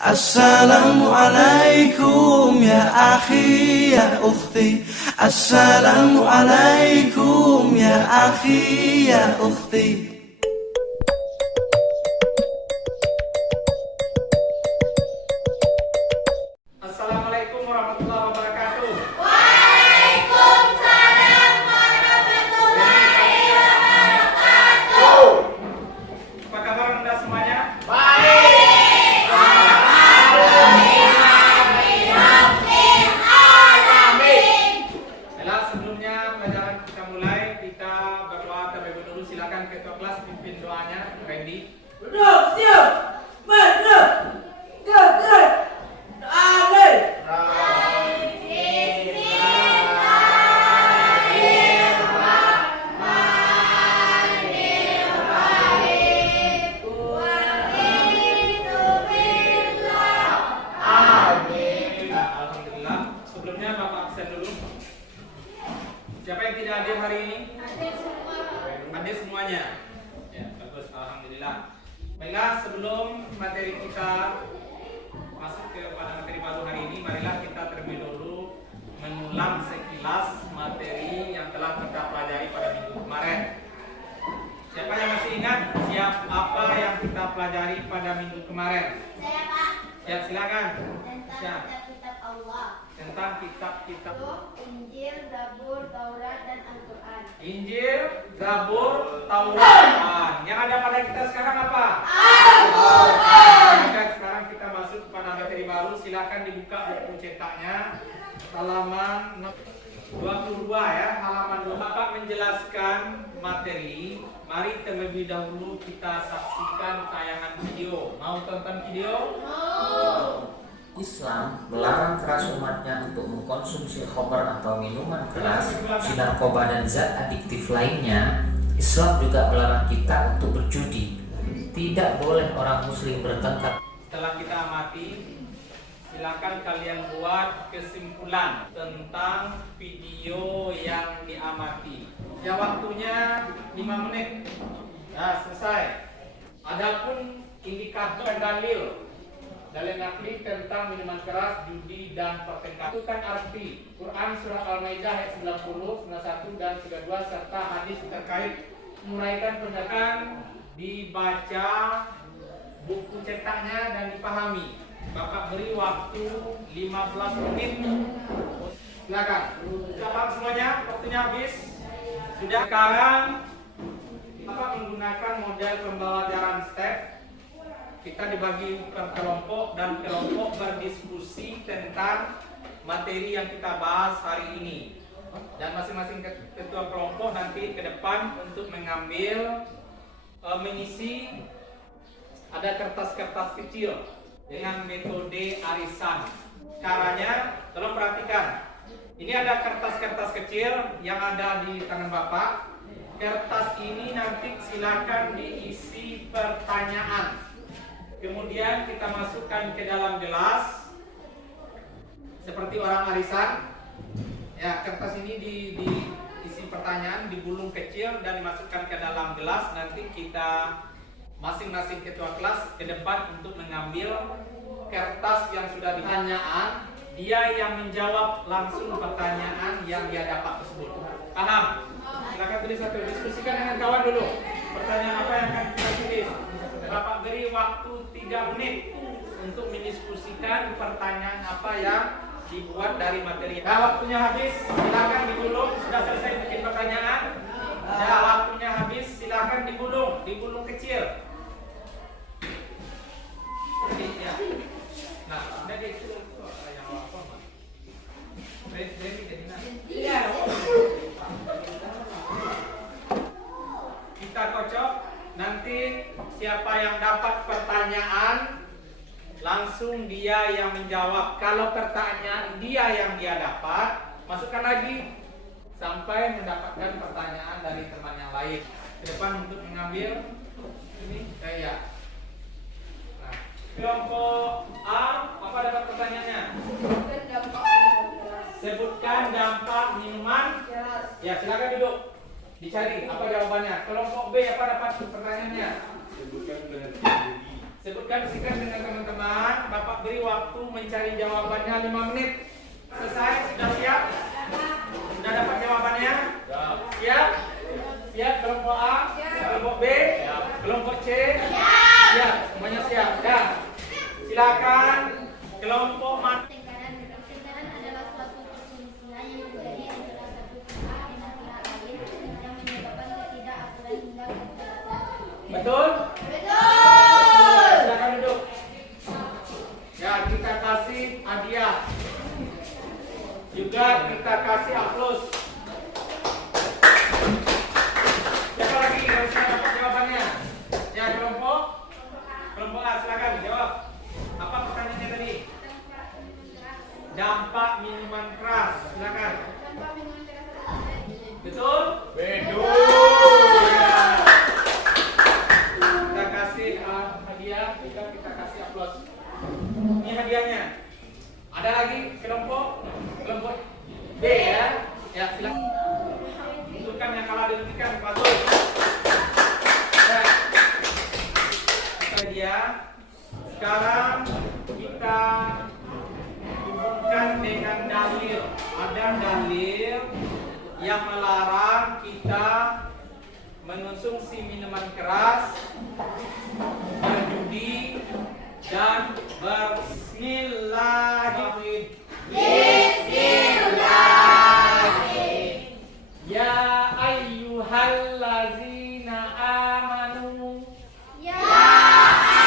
Assalamualaikum ya akhi ya ukhti. Assalamualaikum ya akhi ya ukhti. Assalamualaikum warahmatullahi wabarakatuh. Waalaikumsalam warahmatullahi wabarakatuh. Apa kabar Anda semuanya? Baik. Baiklah, sebelumnya pelajaran kita mulai, kita berdoa terlebih dahulu. Silakan ketua kelas pimpin doanya, Randy. Duduk, siap, maju, gerak, alih. Alhamdulillah. Sebelumnya Bapak absen dulu. Siapa yang tidak hadir hari ini? Hadir semuanya. Ya, bagus. Alhamdulillah. Baiklah, sebelum materi kita masuk kepada materi baru hari ini, marilah kita terlebih dahulu mengulang sekilas materi yang telah kita pelajari pada minggu kemarin. Siapa yang masih ingat apa yang kita pelajari pada minggu kemarin? Saya Pak. Ya, silakan. Tentang Ya. kitab-kitab Allah. Tentang kitab-kitab Injil, Zabur, Taurat, dan Al-Quran. Injil, Zabur, Taurat, Quran. Yang ada pada kita sekarang apa? Al-Quran. Maka sekarang kita masuk pada materi baru. Silakan dibuka buku cetaknya. Halaman 22 ya, halaman 2. Bapak menjelaskan materi. Mari terlebih dahulu kita saksikan tayangan video. Mau tonton video? Islam melarang keras umatnya untuk mengkonsumsi khamr atau minuman keras, narkoba dan zat adiktif lainnya. Islam juga melarang kita untuk berjudi. Tidak boleh orang muslim bertengkar. Setelah kita amati, silakan kalian buat kesimpulan tentang video yang diamati. Ya, waktunya 5 menit. Nah, selesai. Adapun indikator dan dalil nakli tentang minuman keras, judi dan pertengkaran. Itu kan arti Quran surah Al-Maidah ayat 90, 91 dan 32 serta hadis terkait menguraikan pendakan, dibaca buku cetaknya dan dipahami. Bapak beri waktu 15 menit. Silakan. Siapa semuanya? Waktunya habis. Sudah. Sekarang Bapak menggunakan model pembelajaran step. Kita dibagi per kelompok dan kelompok berdiskusi tentang materi yang kita bahas hari ini. Dan masing-masing ketua kelompok nanti ke depan untuk mengambil mengisi ada kertas-kertas kecil dengan metode arisan. Caranya, tolong perhatikan. Ini ada kertas-kertas kecil yang ada di tangan Bapak. Kertas ini nanti silakan diisi pertanyaan. Kemudian kita masukkan ke dalam gelas seperti orang arisan. Ya, kertas ini diisi pertanyaan, digulung kecil dan dimasukkan ke dalam gelas. Nanti kita masing-masing ketua kelas ke depan untuk mengambil kertas yang sudah ditanyaan. Dia yang menjawab langsung pertanyaan yang dia dapat tersebut. Paham? Silakan tulis satu. Diskusikan dengan kawan dulu. Pertanyaan apa yang akan kita tulis? Bapak beri waktu 3 menit untuk mendiskusikan pertanyaan apa yang dibuat dari materi. Nah, waktunya habis, silakan digulung. Sudah selesai bikin pertanyaan. Nah, waktunya habis, silakan digulung kecil. Oke, ya. Nah, udah itu yang apa, Mas? Ready jadi nah. Kita kocok. Nanti siapa yang dapat pertanyaan langsung dia yang menjawab. Kalau pertanyaan dia dapat, masukkan lagi sampai mendapatkan pertanyaan dari teman yang lain. Ke depan untuk mengambil ini saya. Nah, kelompok A, apa dapat pertanyaannya? Sebutkan dampak minuman. Ya, silakan duduk. Dicari apa jawabannya. Kelompok B, apa dapat pertanyaannya? Sebutkan pengertian judi. Sebutkan singkat dengan teman-teman. Bapak beri waktu mencari jawabannya 5 menit. Selesai? Sudah siap? Sudah dapat jawabannya? Siap? Siap kelompok A? Kelompok B? Kelompok C? Siap? Semuanya siap? Ya. Silakan kelompok mana? Pertengkaran adalah suatu perselisihan yang terjadi antara satu pihak dengan pihak lain yang menyebabkan ketidakaturan hingga kekerasan. Betul? Betul. Silakan duduk. Ya, kita kasih hadiah. Juga kita kasih aplaus. Siapa lagi yang bisa dapat jawabannya? Ya, kelompok A, silakan jawab. Apa pertanyaannya tadi? Dampak minuman keras. Silakan. Betul? Betul. Ya. Kita kasih hadiah, juga kita kasih aplaus. Ini hadiahnya. Ada lagi kelompok B ya. Ya, silakan. Tentukan yang kalah dihentikan, Fatul. Ya. Dia. Sekarang kita hubungkan dengan dalil. Ada dalil yang melarang kita mengonsumsi minuman keras, berjudi, dan bersmillahirrahmanirrahim. Bismillahirrahmanirrahim. Ya ayyuhallazina amanu. Ya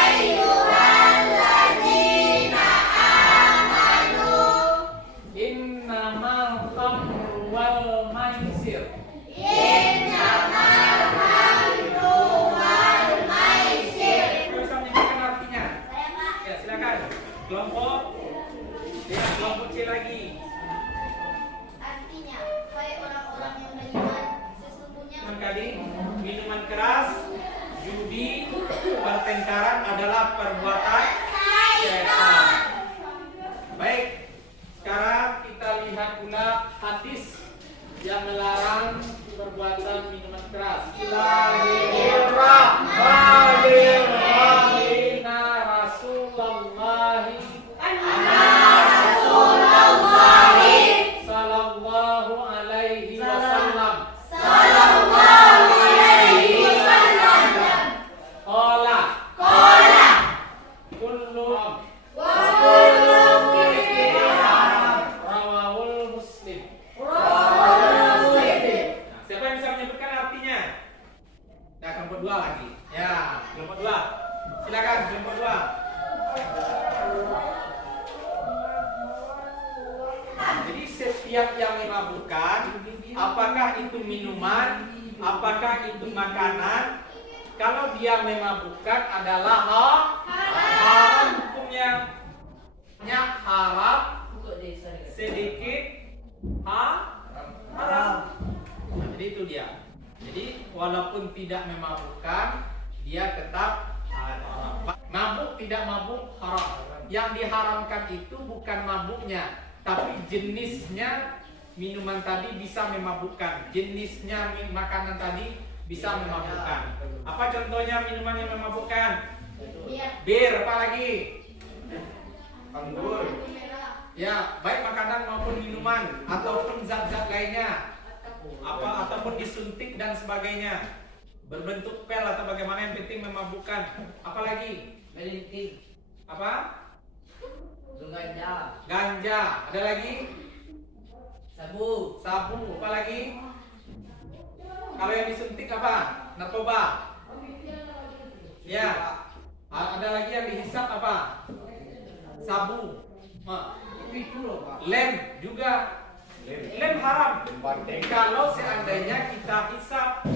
ayyuhallazina amanu. Innamal khamru wal maisir. Innamal khamru wal maisir. Bisa menyebutkan artinya? Saya Pak. Ya, silakan. Kelompok C lagi. Artinya, hai orang-orang yang beriman, sesungguhnya Kali minuman keras, judi, pertengkaran adalah perbuatan setan. Baik, sekarang kita lihat pula hadis yang melarang perbuatan minuman keras. Bismillahirrahmanirrahim. Sallallahu alaihi wasallam. Rawahul Muslim. Siapa yang bisa menyebutkan artinya? Ya, kelompok 2 lagi. Ya, kelompok 2. Silakan kelompok 2. Jadi setiap yang memabukkan, apakah itu minuman, apakah itu makanan, kalau dia memabukkan adalah haram hukumnya. Haram sedikit haram. Nah, jadi itu dia. Jadi walaupun tidak memabukkan, dia tetap haram. Mabuk tidak mabuk haram. Yang diharamkan itu bukan mabuknya, tapi jenisnya. Minuman tadi bisa memabukkan, jenisnya makanan tadi bisa memabukkan. Apa contohnya minuman yang memabukkan? Bir, apa lagi? Anggur. Ya, baik makanan maupun minuman ataupun zat-zat lainnya. Ataupun disuntik dan sebagainya. Berbentuk pel atau bagaimana, yang penting memabukkan. Apa lagi? Melinting. Apa? Ganja. Ganja. Ada lagi? Sabu. Sabu. Apa lagi? Kalau yang disuntik apa? Narkoba. Ya. Ada lagi yang dihisap apa? Sabu. Lem juga. Lem haram. Kalau seandainya kita hisap,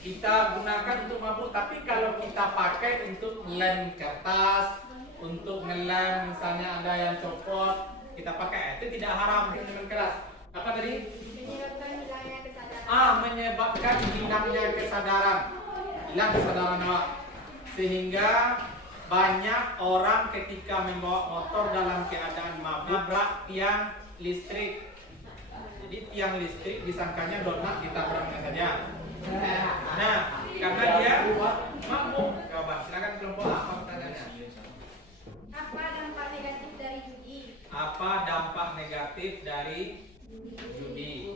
kita gunakan untuk mabuk. Tapi kalau kita pakai untuk lem kertas, untuk ngelem, misalnya ada yang copot, kita pakai, itu tidak haram minuman keras. Apa tadi? Menyebabkan hilangnya kesadaran. Hilang kesadaran awak. Sehingga banyak orang ketika membawa motor dalam keadaan mabuk nabrak tiang listrik. Jadi tiang listrik disangkanya donat, ditabraknya saja. Nah, karena dia mabuk. Coba silakan kelompok A, apa pertanyaannya? apa dampak negatif dari judi?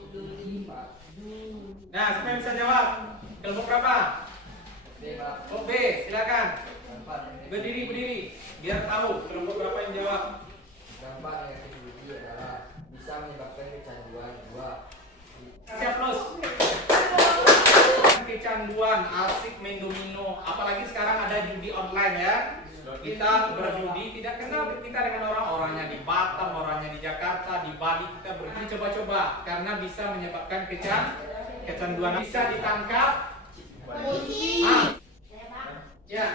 Nah, siapa yang bisa jawab? Kelompok berapa? Oh, B, silakan. Berdiri, biar tahu kelompok berapa yang jawab. Dampak negatif judi adalah bisa menyebabkan kecanduan jiwa. Siap plus. Kecanduan, asik main domino, apalagi sekarang ada judi online ya. Kita berjudi tidak kenal kita dengan orangnya di Batam, orangnya di Jakarta, di Bali, kita berjudi coba-coba karena bisa menyebabkan kecanduan. Bisa ditangkap Polisi. Ya,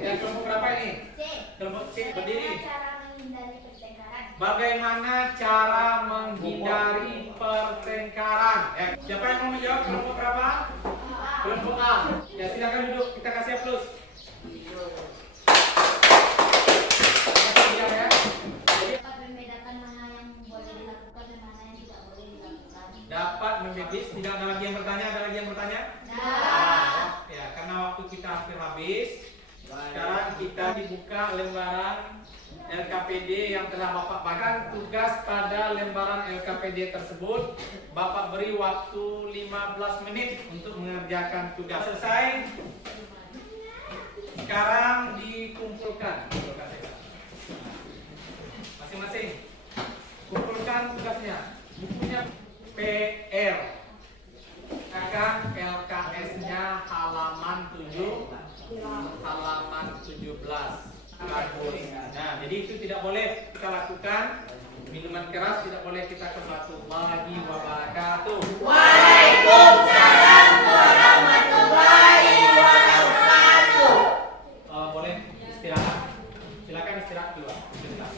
kelompok berapa ini? C. Kelompok C, berdiri. Cara menghindari pertengkaran. Bagaimana cara menghindari pertengkaran? Siapa yang mau menjawab kelompok berapa? Kelompok A. Ya, silakan duduk, kita kasih plus. Dapat membedakan mana yang boleh dilakukan dan mana yang tidak boleh dilakukan. Dapat membedakan. Tidak ada lagi yang bertanya? Ada lagi yang bertanya? Ya, karena waktu kita hampir habis. Sekarang kita dibuka lembaran LKPD yang telah Bapak bahkan tugas pada lembaran LKPD tersebut Bapak beri waktu 15 menit untuk mengerjakan tugas. Selesai. Sekarang dikumpulkan. Masing-masing kumpulkan tugasnya. Bukunya PR. Akan LKS-nya halaman 7, halaman 17. Nah, jadi itu tidak boleh kita lakukan. Minuman keras tidak boleh kita warahmatullahi wabarakatuh. Waalaikumsalam warahmatullahi wabarakatuh. Boleh istirahat. Silakan istirahat dulu. Sebentar.